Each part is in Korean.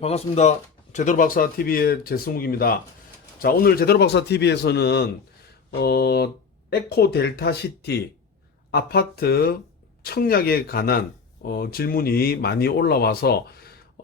반갑습니다. 제대로 박사 TV의 제승욱입니다. 자, 오늘 제대로 박사 TV에서는 어, 에코 델타 시티 아파트 청약에 관한 어, 질문이 많이 올라와서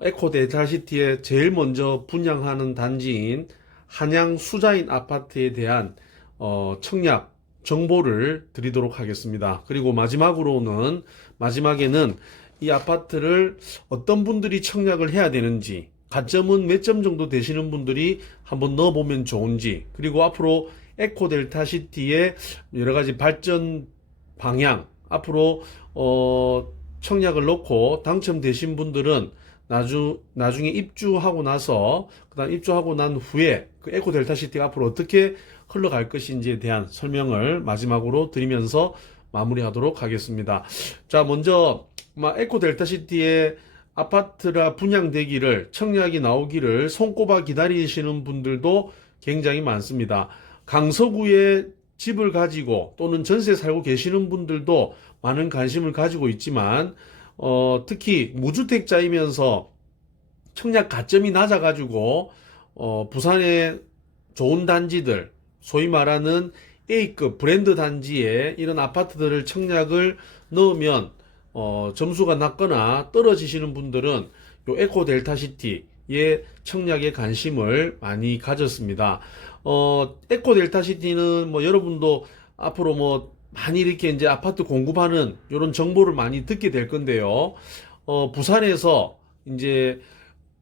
에코 델타 시티에 제일 먼저 분양하는 단지인 한양 수자인 아파트에 대한 어, 청약 정보를 드리도록 하겠습니다. 그리고 마지막으로는 마지막에는 이 아파트를 어떤 분들이 청약을 해야 되는지 가점은 몇 점 정도 되시는 분들이 한번 넣어보면 좋은지 그리고 앞으로 에코 델타 시티의 여러 가지 발전 방향 앞으로 어 청약을 넣고 당첨되신 분들은 나중 나중에 입주하고 나서 그다음 입주하고 난 후에 그 에코 델타 시티가 앞으로 어떻게 흘러갈 것인지에 대한 설명을 마지막으로 드리면서 마무리하도록 하겠습니다. 자, 먼저 막 에코 델타 시티의 아파트라 분양되기를 청약이 나오기를 손꼽아 기다리시는 분들도 굉장히 많습니다. 강서구에 집을 가지고 또는 전세 살고 계시는 분들도 많은 관심을 가지고 있지만 어, 특히 무주택자이면서 청약 가점이 낮아가지고 어, 부산의 좋은 단지들 소위 말하는 A급 브랜드 단지에 이런 아파트들을 청약을 넣으면 어, 점수가 낮거나 떨어지시는 분들은 요 에코 델타 시티의 청약에 관심을 많이 가졌습니다. 어, 에코 델타 시티는 뭐 여러분도 앞으로 뭐 많이 이렇게 이제 아파트 공급하는 이런 정보를 많이 듣게 될 건데요. 어, 부산에서 이제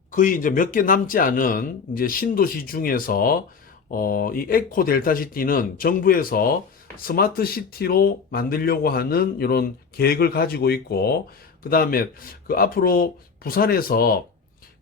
거의 이제 몇 개 남지 않은 이제 신도시 중에서 어, 이 에코 델타 시티는 정부에서 스마트 시티로 만들려고 하는 이런 계획을 가지고 있고, 그 다음에 그 앞으로 부산에서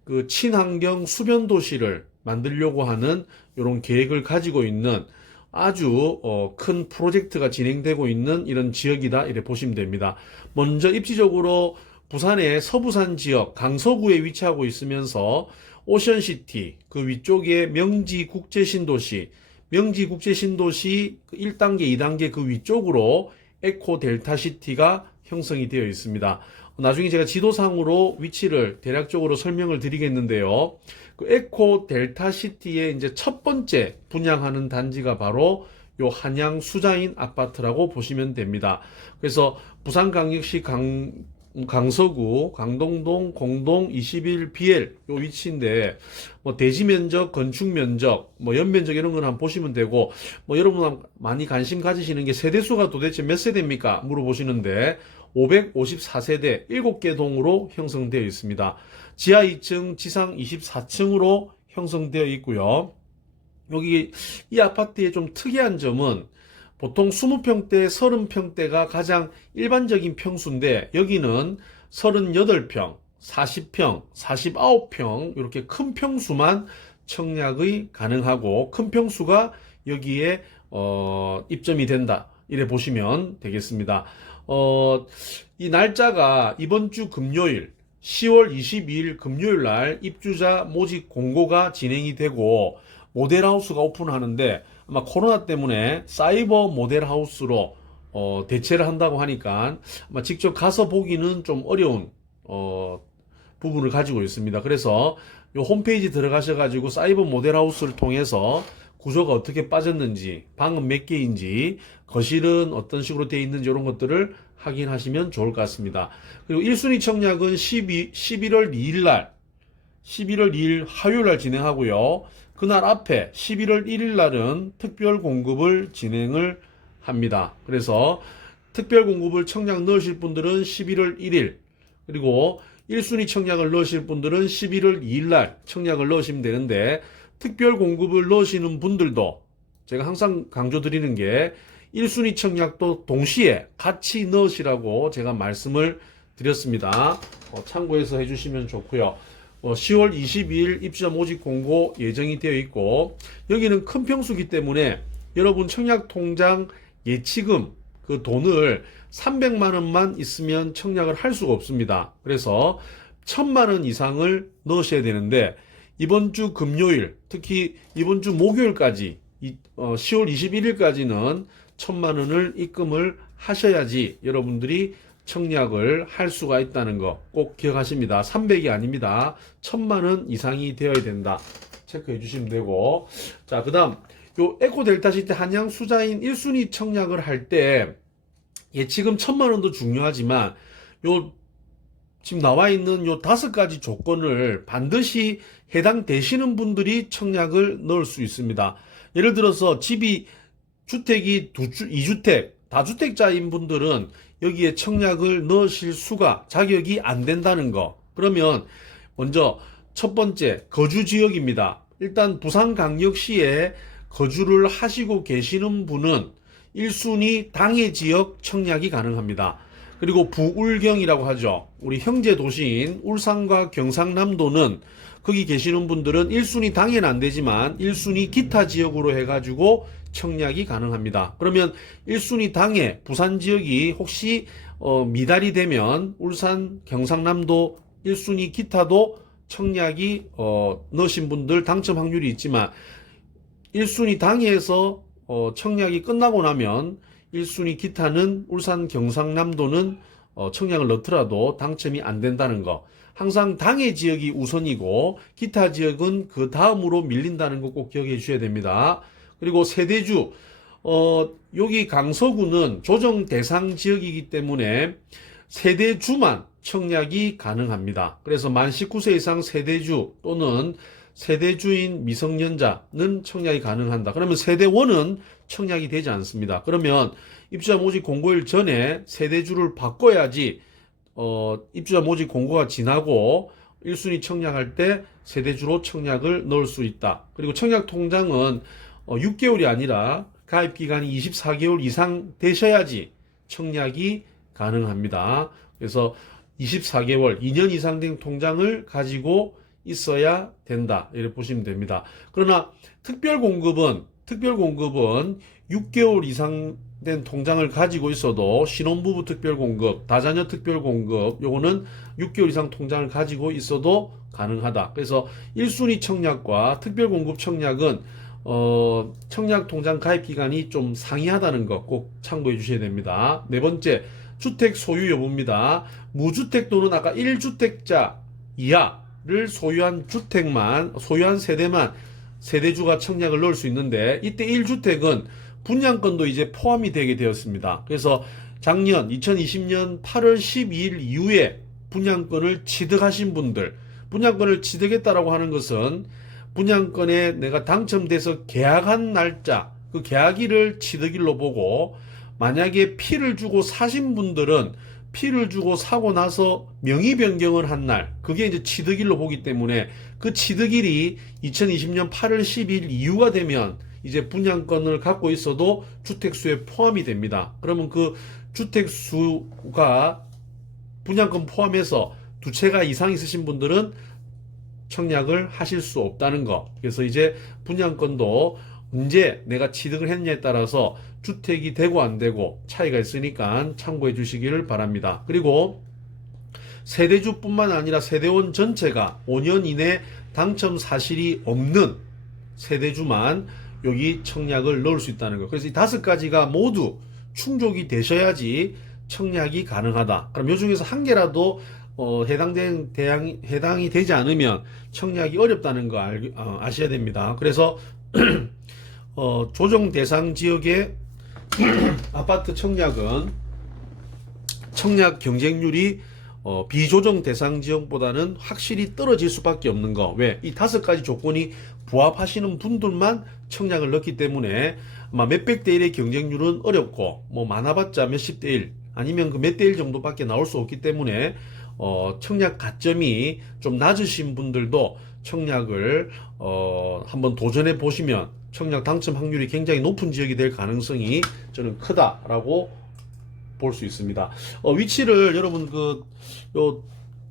그 친환경 수변 도시를 만들려고 하는 이런 계획을 가지고 있는 아주 어, 큰 프로젝트가 진행되고 있는 이런 지역이다 이렇게 보시면 됩니다. 먼저 입지적으로 부산의 서부산 지역 강서구에 위치하고 있으면서 오션시티 그 위쪽에 명지 국제신도시 명지 국제 신도시 1단계 2단계 그 위쪽으로 에코 델타 시티가 형성이 되어 있습니다. 나중에 제가 지도상으로 위치를 대략적으로 설명을 드리겠는데요. 그 에코 델타 시티의 이제 첫 번째 분양하는 단지가 바로 요 한양 수자인 아파트라고 보시면 됩니다. 그래서 부산광역시 강 강서구 강동동 공동 21BL 요 위치인데 뭐 대지 면적, 건축 면적, 뭐 연면적 이런 건 한번 보시면 되고 뭐 여러분 많이 관심 가지시는 게 세대수가 도대체 몇 세대입니까? 물어보시는데 554세대 7개 동으로 형성되어 있습니다. 지하 2층, 지상 24층으로 형성되어 있고요. 여기 이 아파트의 좀 특이한 점은 보통 20평대, 30평대가 가장 일반적인 평수인데 여기는 38평, 40평, 49평 이렇게 큰 평수만 청약이 가능하고 큰 평수가 여기에 어, 입점이 된다. 이래 보시면 되겠습니다. 어, 이 날짜가 이번 주 금요일 10월 22일 금요일 날 입주자 모집 공고가 진행이 되고 모델하우스가 오픈하는데 아마 코로나 때문에 사이버 모델 하우스로 어, 대체를 한다고 하니까 아마 직접 가서 보기는 좀 어려운 어, 부분을 가지고 있습니다. 그래서 요 홈페이지 들어가셔가지고 사이버 모델 하우스를 통해서 구조가 어떻게 빠졌는지, 방은 몇 개인지, 거실은 어떤 식으로 되어 있는지 이런 것들을 확인하시면 좋을 것 같습니다. 그리고 1순위 청약은 12, 11월 2일 날, 11월 2일 화요일 날 진행하고요. 그날 앞에 11월 1일 날은 특별 공급을 진행을 합니다. 그래서 특별 공급을 청약 넣으실 분들은 11월 1일, 그리고 1순위 청약을 넣으실 분들은 11월 2일 날 청약을 넣으시면 되는데, 특별 공급을 넣으시는 분들도 제가 항상 강조드리는 게 1순위 청약도 동시에 같이 넣으시라고 제가 말씀을 드렸습니다. 어, 참고해서 해주시면 좋고요. 어, 10월 22일 입주자 모집 공고 예정이 되어 있고 여기는 큰 평수기 때문에 여러분 청약 통장 예치금 그 돈을 300만 원만 있으면 청약을 할 수가 없습니다. 그래서 1000만 원 이상을 넣으셔야 되는데 이번 주 금요일, 특히 이번 주 목요일까지, 이, 어, 10월 21일까지는 천만 원을 입금을 하셔야지 여러분들이 청약을 할 수가 있다는 거 꼭 기억하십니다. 300이 아닙니다. 1000만 원 이상이 되어야 된다. 체크해 주시면 되고. 자, 그 다음, 요 에코 델타 시티 한양 수자인 1순위 청약을 할 때, 예치금 1000만 원도 중요하지만, 요, 지금 나와 있는 요 다섯 가지 조건을 반드시 해당되시는 분들이 청약을 넣을 수 있습니다. 예를 들어서 집이 주택이 두 주, 2주택, 다주택자인 분들은 여기에 청약을 넣으실 수가 자격이 안 된다는 거. 그러면 먼저 첫 번째 거주 지역입니다. 일단 부산광역시에 거주를 하시고 계시는 분은 1순위 당해 지역 청약이 가능합니다. 그리고 부울경이라고 하죠. 우리 형제 도시인 울산과 경상남도는 거기 계시는 분들은 1순위 당해는 안 되지만 1순위 기타 지역으로 해가지고 청약이 가능합니다. 그러면 1순위 당해 부산 지역이 혹시 어, 미달이 되면 울산, 경상남도 1순위 기타도 청약이 어, 넣으신 분들 당첨 확률이 있지만 1순위 당해에서 어, 청약이 끝나고 나면 1순위 기타는 울산, 경상남도는 어, 청약을 넣더라도 당첨이 안 된다는 거. 항상 당해 지역이 우선이고 기타 지역은 그 다음으로 밀린다는 거 꼭 기억해 주셔야 됩니다. 그리고 세대주 어, 여기 강서구는 조정 대상 지역이기 때문에 세대주만 청약이 가능합니다. 그래서 만 19세 이상 세대주 또는 세대주인 미성년자는 청약이 가능한다. 그러면 세대원은 청약이 되지 않습니다. 그러면 입주자 모집 공고일 전에 세대주를 바꿔야지 어, 입주자 모집 공고가 지나고 1순위 청약할 때 세대주로 청약을 넣을 수 있다. 그리고 청약 통장은 어, 6개월이 아니라 가입 기간이 24개월 이상 되셔야지 청약이 가능합니다. 그래서 24개월, 2년 이상 된 통장을 가지고 있어야 된다. 이렇게 보시면 됩니다. 그러나 특별 공급은 특별 공급은 6개월 이상 된 통장을 가지고 있어도 신혼부부 특별 공급, 다자녀 특별 공급 요거는 6개월 이상 통장을 가지고 있어도 가능하다. 그래서 1순위 청약과 특별 공급 청약은 어, 청약 통장 가입 기간이 좀 상이하다는 거꼭 참고해 주셔야 됩니다. 네 번째, 주택 소유 여부입니다. 무주택 또는 아까 1주택자 이하를 소유한 주택만, 소유한 세대만 세대주가 청약을 넣을 수 있는데 이때 1주택은 분양권도 이제 포함이 되게 되었습니다. 그래서 작년 2020년 8월 12일 이후에 분양권을 취득하신 분들, 분양권을 취득했다라고 하는 것은 분양권에 내가 당첨돼서 계약한 날짜, 그 계약일을 취득일로 보고 만약에 피를 주고 사신 분들은 피를 주고 사고 나서 명의 변경을 한 날, 그게 이제 취득일로 보기 때문에 그 취득일이 2020년 8월 10일 이후가 되면 이제 분양권을 갖고 있어도 주택수에 포함이 됩니다. 그러면 그 주택수가 분양권 포함해서 두 채가 이상 있으신 분들은 청약을 하실 수 없다는 거. 그래서 이제 분양권도 언제 내가 취득을 했냐에 따라서 주택이 되고 안 되고 차이가 있으니까 참고해 주시기를 바랍니다. 그리고 세대주뿐만 아니라 세대원 전체가 5년 이내 당첨 사실이 없는 세대주만 여기 청약을 넣을 수 있다는 거. 그래서 이 다섯 가지가 모두 충족이 되셔야지 청약이 가능하다. 그럼 요 중에서 한 개라도 어, 해당된 대항이, 해당이 되지 않으면 청약이 어렵다는 거 알, 어, 아셔야 됩니다. 그래서 어, 조정 대상 지역의 아파트 청약은 청약 경쟁률이 어, 비조정 대상 지역보다는 확실히 떨어질 수밖에 없는 거. 왜? 이 다섯 가지 조건이 부합하시는 분들만 청약을 넣기 때문에 아마 몇백 대 1의 경쟁률은 어렵고 뭐 많아봤자 몇십 대 1, 아니면 그 몇대1 정도밖에 나올 수 없기 때문에 어, 청약 가점이 좀 낮으신 분들도 청약을 어, 한번 도전해 보시면 청약 당첨 확률이 굉장히 높은 지역이 될 가능성이 저는 크다라고 볼 수 있습니다. 어, 위치를 여러분 그 요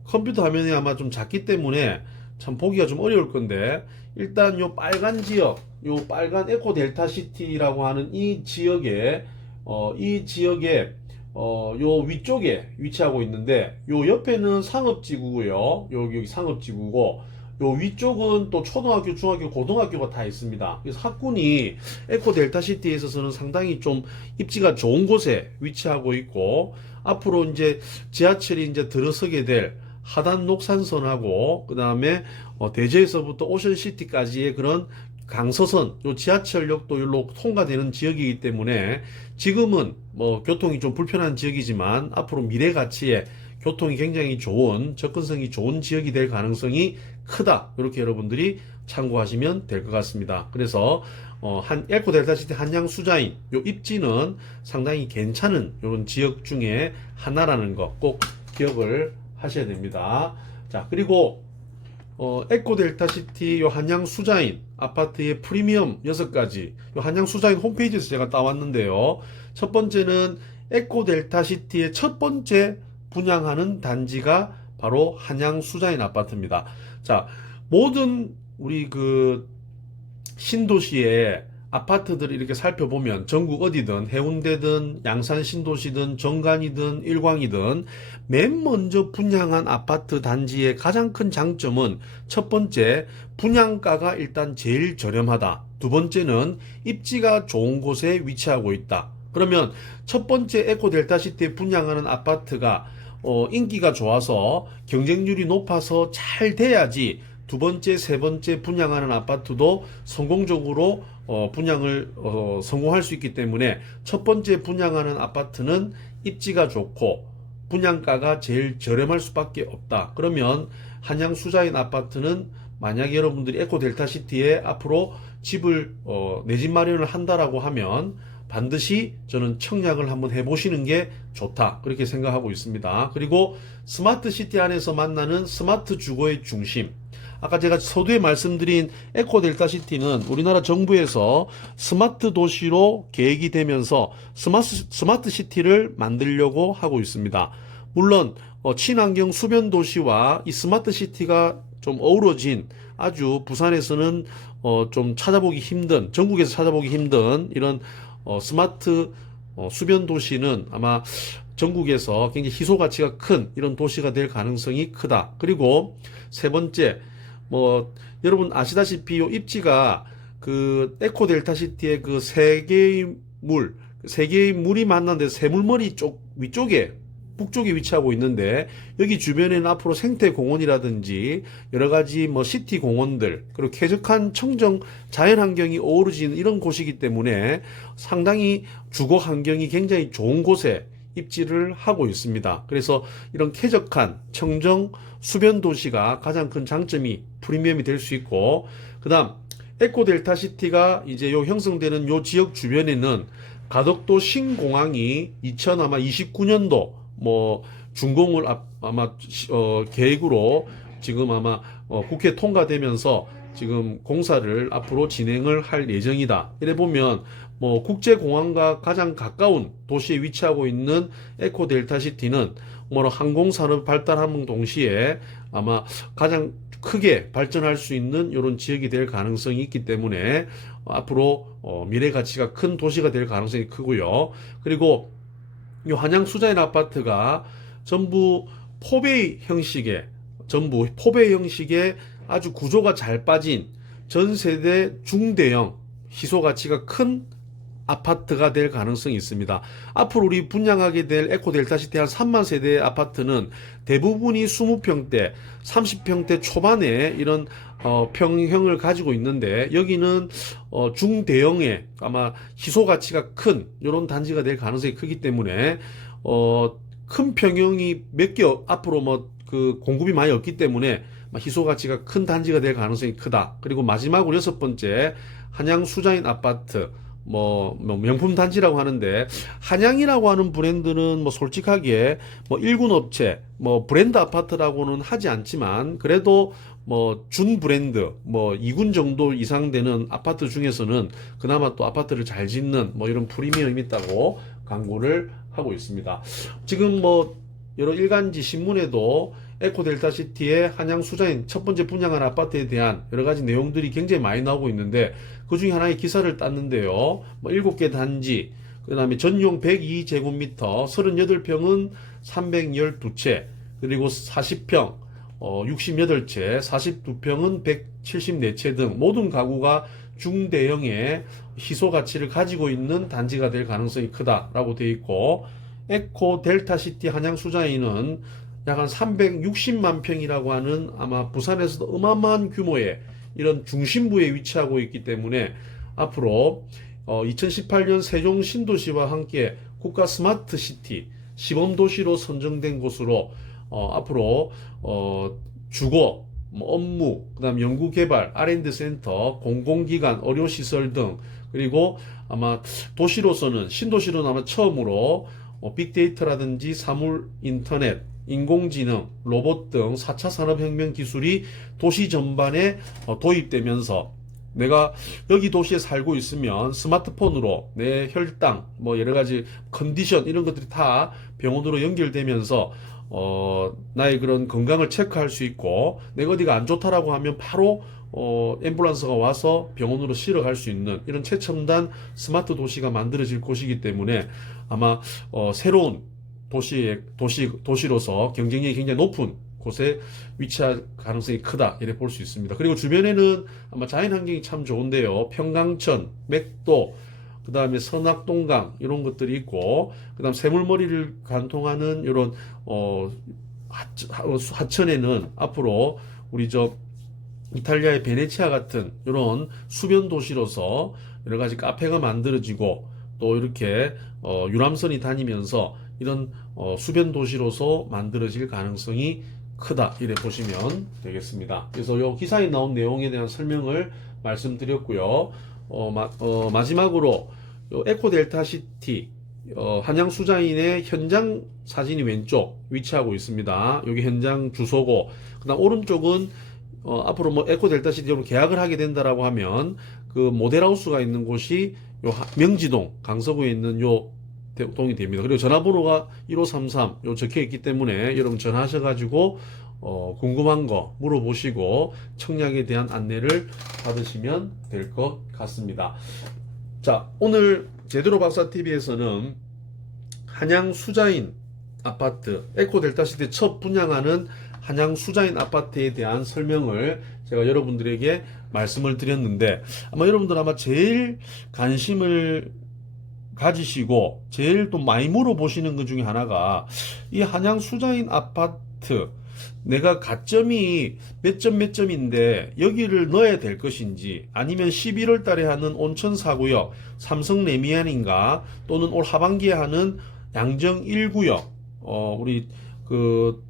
컴퓨터 화면이 아마 좀 작기 때문에 참 보기가 좀 어려울 건데 일단 요 빨간 지역, 요 빨간 에코 델타 시티라고 하는 이 지역에 어, 이 지역에 어, 요 위쪽에 위치하고 있는데, 요 옆에는 상업지구고요. 여기, 여기 상업지구고, 요 위쪽은 또 초등학교, 중학교, 고등학교가 다 있습니다. 그래서 학군이 에코 델타 시티에 있어서는 상당히 좀 입지가 좋은 곳에 위치하고 있고, 앞으로 이제 지하철이 이제 들어서게 될 하단 녹산선하고 그 다음에 어, 대제에서부터 오션시티까지의 그런 강서선, 요 지하철역도 일로 통과되는 지역이기 때문에 지금은 뭐 교통이 좀 불편한 지역이지만 앞으로 미래 가치에 교통이 굉장히 좋은 접근성이 좋은 지역이 될 가능성이 크다. 이렇게 여러분들이 참고하시면 될 것 같습니다. 그래서 어, 한 에코 델타시티 한양 수자인 요 입지는 상당히 괜찮은 이런 지역 중에 하나라는 거꼭 기억을 하셔야 됩니다. 자 그리고 어, 에코 델타 시티 요 한양 수자인 아파트의 프리미엄 6가지 요 한양 수자인 홈페이지에서 제가 따왔는데요. 첫 번째는 에코 델타 시티의 첫 번째 분양하는 단지가 바로 한양 수자인 아파트입니다. 자, 모든 우리 그 신도시의 아파트들을 이렇게 살펴보면 전국 어디든 해운대든 양산 신도시든 정관이든 일광이든 맨 먼저 분양한 아파트 단지의 가장 큰 장점은 첫 번째 분양가가 일단 제일 저렴하다. 두 번째는 입지가 좋은 곳에 위치하고 있다. 그러면 첫 번째 에코 델타 시티에 분양하는 아파트가 어, 인기가 좋아서 경쟁률이 높아서 잘 돼야지 두 번째, 세 번째 분양하는 아파트도 성공적으로 어, 분양을 어, 성공할 수 있기 때문에 첫 번째 분양하는 아파트는 입지가 좋고 분양가가 제일 저렴할 수밖에 없다. 그러면 한양 수자인 아파트는 만약에 여러분들이 에코 델타 시티에 앞으로 집을 어, 내 집 마련을 한다라고 하면 반드시 저는 청약을 한번 해보시는 게 좋다. 그렇게 생각하고 있습니다. 그리고 스마트 시티 안에서 만나는 스마트 주거의 중심. 아까 제가 서두에 말씀드린 에코 델타 시티는 우리나라 정부에서 스마트 도시로 계획이 되면서 스마트, 스마트 시티를 만들려고 하고 있습니다. 물론 어, 친환경 수변 도시와 이 스마트 시티가 좀 어우러진 아주 부산에서는 어, 좀 찾아보기 힘든 전국에서 찾아보기 힘든 이런 어, 스마트 어, 수변 도시는 아마 전국에서 굉장히 희소 가치가 큰 이런 도시가 될 가능성이 크다. 그리고 세 번째 뭐 여러분 아시다시피 요 입지가 그 에코 델타 시티의 그 세 개의 물, 세 개의 물이 만나는데 세물머리 쪽 위쪽에 북쪽에 위치하고 있는데 여기 주변에는 앞으로 생태 공원이라든지 여러 가지 뭐 시티 공원들 그리고 쾌적한 청정 자연 환경이 어우러지는 이런 곳이기 때문에 상당히 주거 환경이 굉장히 좋은 곳에 입지를 하고 있습니다. 그래서 이런 쾌적한 청정 수변 도시가 가장 큰 장점이 프리미엄이 될 수 있고 그다음 에코 델타 시티가 이제 요 형성되는 요 지역 주변에는 가덕도 신공항이 2000 아마 29년도 뭐 준공을 아- 아마 시- 어, 계획으로 지금 아마 어, 국회 통과되면서 지금 공사를 앞으로 진행을 할 예정이다. 이래 보면 뭐 국제공항과 가장 가까운 도시에 위치하고 있는 에코 델타 시티는 뭐 항공산업 발달함과 동시에 아마 가장 크게 발전할 수 있는 이런 지역이 될 가능성이 있기 때문에 앞으로 어, 미래 가치가 큰 도시가 될 가능성이 크고요. 그리고 이 한양 수자인 아파트가 전부 포베이 형식의 전부 포베이 형식의 아주 구조가 잘 빠진 전 세대 중대형 희소 가치가 큰 아파트가 될 가능성이 있습니다. 앞으로 우리 분양하게 될 에코 델타시티 한 3만 세대의 아파트는 대부분이 20평대, 30평대 초반에 이런 어, 평형을 가지고 있는데 여기는 어, 중대형의 아마 희소 가치가 큰 이런 단지가 될 가능성이 크기 때문에 어, 큰 평형이 몇 개 앞으로 뭐 그 공급이 많이 없기 때문에 희소 가치가 큰 단지가 될 가능성이 크다. 그리고 마지막으로 여섯 번째 한양 수자인 아파트 뭐, 뭐 명품 단지라고 하는데 한양이라고 하는 브랜드는 뭐 솔직하게 뭐 일군 업체 뭐 브랜드 아파트라고는 하지 않지만 그래도 뭐 준 브랜드 뭐 2군 정도 이상 되는 아파트 중에서는 그나마 또 아파트를 잘 짓는 뭐 이런 프리미엄이 있다고 광고를 하고 있습니다. 지금 뭐 여러 일간지 신문에도 에코 델타 시티의 한양 수자인 첫 번째 분양한 아파트에 대한 여러 가지 내용들이 굉장히 많이 나오고 있는데 그 중에 하나의 기사를 땄는데요. 뭐 7개 단지, 그 다음에 전용 102제곱미터, 38평은 312채, 그리고 40평, 어, 68채, 42평은 174채 등 모든 가구가 중대형의 희소 가치를 가지고 있는 단지가 될 가능성이 크다라고 되어 있고, 에코 델타시티 한양 수자인은 약 한 360만 평이라고 하는 아마 부산에서도 어마어마한 규모의 이런 중심부에 위치하고 있기 때문에 앞으로 어, 2018년 세종 신도시와 함께 국가 스마트 시티 시범 도시로 선정된 곳으로 어, 앞으로 어, 주거, 뭐 업무, 그다음 연구 개발, R&D 센터, 공공기관, 의료 시설 등 그리고 아마 도시로서는 신도시로는 아마 처음으로 어, 빅데이터라든지 사물 인터넷, 인공지능, 로봇 등 4차 산업혁명 기술이 도시 전반에 어, 도입되면서 내가 여기 도시에 살고 있으면 스마트폰으로 내 혈당, 뭐 여러 가지 컨디션 이런 것들이 다 병원으로 연결되면서 어, 나의 그런 건강을 체크할 수 있고 내가 어디가 안 좋다라고 하면 바로 어, 앰뷸런스가 와서 병원으로 실어 갈 수 있는 이런 최첨단 스마트 도시가 만들어질 곳이기 때문에 아마 어, 새로운 도시 도시 도시로서 경쟁력이 굉장히 높은 곳에 위치할 가능성이 크다 이렇게 볼 수 있습니다. 그리고 주변에는 아마 자연 환경이 참 좋은데요. 평강천, 맥도, 그 다음에 선악동강 이런 것들이 있고, 그 다음 새물머리를 관통하는 이런 어, 하천, 하천에는 앞으로 우리 저 이탈리아의 베네치아 같은 이런 수변 도시로서 여러 가지 카페가 만들어지고 또 이렇게 어, 유람선이 다니면서 이런 어, 수변 도시로서 만들어질 가능성이 크다 이래 보시면 되겠습니다. 그래서 이 기사에 나온 내용에 대한 설명을 말씀드렸고요. 어, 마, 어, 마지막으로 요 에코 델타 시티 어, 한양 수자인의 현장 사진이 왼쪽 위치하고 있습니다. 여기 현장 주소고 그다음 오른쪽은 어, 앞으로 뭐 에코 델타 시티로 계약을 하게 된다라고 하면 그 모델하우스가 있는 곳이 요 하- 명지동 강서구에 있는 요 대- 동이 됩니다. 그리고 전화번호가 1533 요 적혀 있기 때문에 여러분 전화하셔가지고 어, 궁금한 거 물어보시고 청약에 대한 안내를 받으시면 될 것 같습니다. 자, 오늘 제대로 박사 TV에서는 한양 수자인 아파트 에코 델타 시티 첫 분양하는 한양 수자인 아파트에 대한 설명을 제가 여러분들에게 말씀을 드렸는데 아마 여러분들 아마 제일 관심을 가지시고 제일 또 많이 물어보시는 것 중에 하나가 이 한양 수자인 아파트 내가 가점이 몇 점 몇 점인데 여기를 넣어야 될 것인지 아니면 11월 달에 하는 온천 사구역 삼성 레미안인가 또는 올 하반기에 하는 양정 1구역 어 우리 그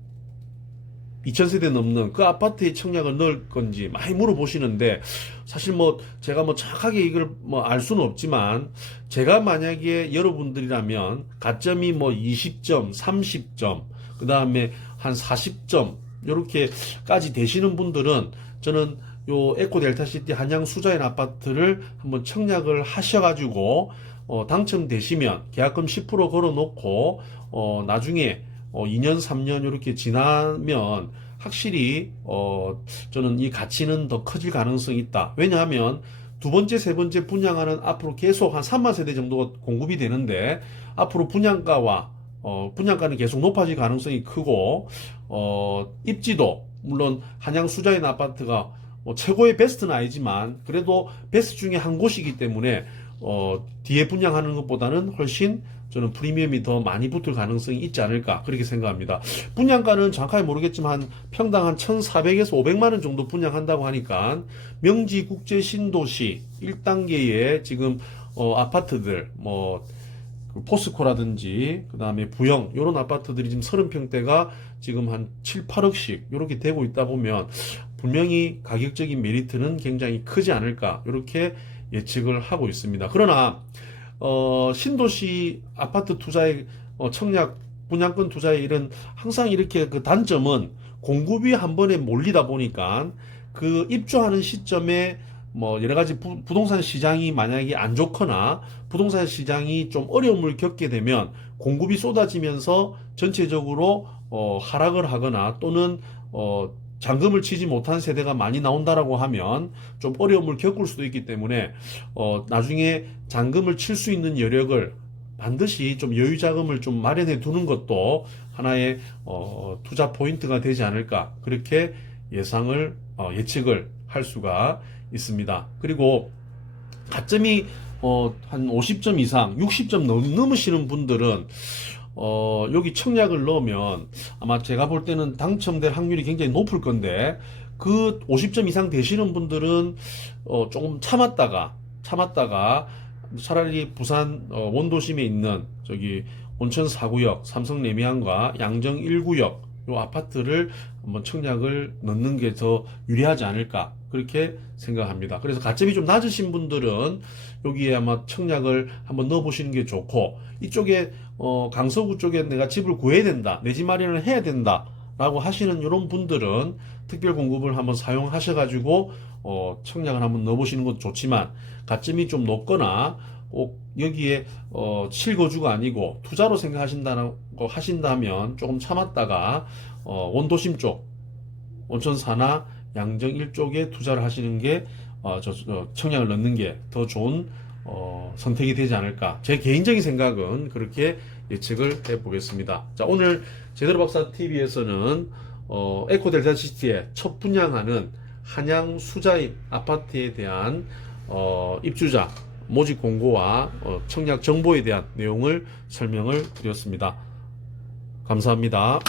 2000세대 넘는 그 아파트에 청약을 넣을 건지 많이 물어보시는데 사실 뭐 제가 뭐 정확하게 이걸 뭐 알 수는 없지만 제가 만약에 여러분들이라면 가점이 뭐 20점, 30점, 그 다음에 한 40점 이렇게까지 되시는 분들은 저는 요 에코 델타 시티 한양 수자인 아파트를 한번 청약을 하셔가지고 어, 당첨되시면 계약금 10% 걸어놓고 어, 나중에 어, 2년, 3년 이렇게 지나면 확실히 어, 저는 이 가치는 더 커질 가능성이 있다. 왜냐하면 두 번째, 세 번째 분양하는 앞으로 계속 한 3만 세대 정도가 공급이 되는데 앞으로 분양가와 어, 분양가는 계속 높아질 가능성이 크고 어, 입지도 물론 한양 수자인 아파트가 뭐 최고의 베스트는 아니지만 그래도 베스트 중에 한 곳이기 때문에 어, 뒤에 분양하는 것보다는 훨씬 저는 프리미엄이 더 많이 붙을 가능성이 있지 않을까 그렇게 생각합니다. 분양가는 정확하게 모르겠지만 한 평당 한 1,400에서 500만 원 정도 분양한다고 하니까 명지 국제 신도시 1단계의 지금 어, 아파트들 뭐그 포스코라든지 그다음에 부영 이런 아파트들이 지금 30평대가 지금 한 7, 8억씩 이렇게 되고 있다 보면 분명히 가격적인 메리트는 굉장히 크지 않을까 이렇게 예측을 하고 있습니다. 그러나 어, 신도시 아파트 투자의 어, 청약 분양권 투자의 이런 항상 이렇게 그 단점은 공급이 한 번에 몰리다 보니까 그 입주하는 시점에 뭐 여러 가지 부, 부동산 시장이 만약에 안 좋거나 부동산 시장이 좀 어려움을 겪게 되면 공급이 쏟아지면서 전체적으로 어, 하락을 하거나 또는 어, 잔금을 치지 못한 세대가 많이 나온다라고 하면 좀 어려움을 겪을 수도 있기 때문에 어, 나중에 잔금을 칠 수 있는 여력을 반드시 좀 여유 자금을 좀 마련해 두는 것도 하나의 어, 투자 포인트가 되지 않을까 그렇게 예상을 어, 예측을 할 수가 있습니다. 그리고 가점이 어, 한 50점 이상, 60점 넘, 넘으시는 분들은 어, 여기 청약을 넣으면 아마 제가 볼 때는 당첨될 확률이 굉장히 높을 건데 그 50점 이상 되시는 분들은 어, 조금 참았다가 참았다가 차라리 부산 어, 원도심에 있는 저기 온천 4구역, 삼성 레미안과 양정 1구역 요 아파트를 한번 청약을 넣는 게 더 유리하지 않을까 그렇게 생각합니다. 그래서 가점이 좀 낮으신 분들은 여기에 아마 청약을 한번 넣어보시는 게 좋고 이쪽에 어, 강서구 쪽에 내가 집을 구해야 된다, 내 집 마련을 해야 된다 라고 하시는 이런 분들은 특별 공급을 한번 사용하셔 가지고 어, 청약을 한번 넣어 보시는 것도 좋지만 가점이 좀 높거나 꼭 여기에 어, 실거주가 아니고 투자로 생각하신다는 거 하신다면 조금 참았다가 어, 원도심 쪽 온천 사나 양정 일쪽에 투자를 하시는 게 어, 저, 저 청약을 넣는 게 더 좋은 어, 선택이 되지 않을까. 제 개인적인 생각은 그렇게 예측을 해 보겠습니다. 자 오늘 제대로 박사 TV에서는 어, 에코 델타 시티의 첫 분양하는 한양 수자입 아파트에 대한 어, 입주자 모집 공고와 어, 청약 정보에 대한 내용을 설명을 드렸습니다. 감사합니다.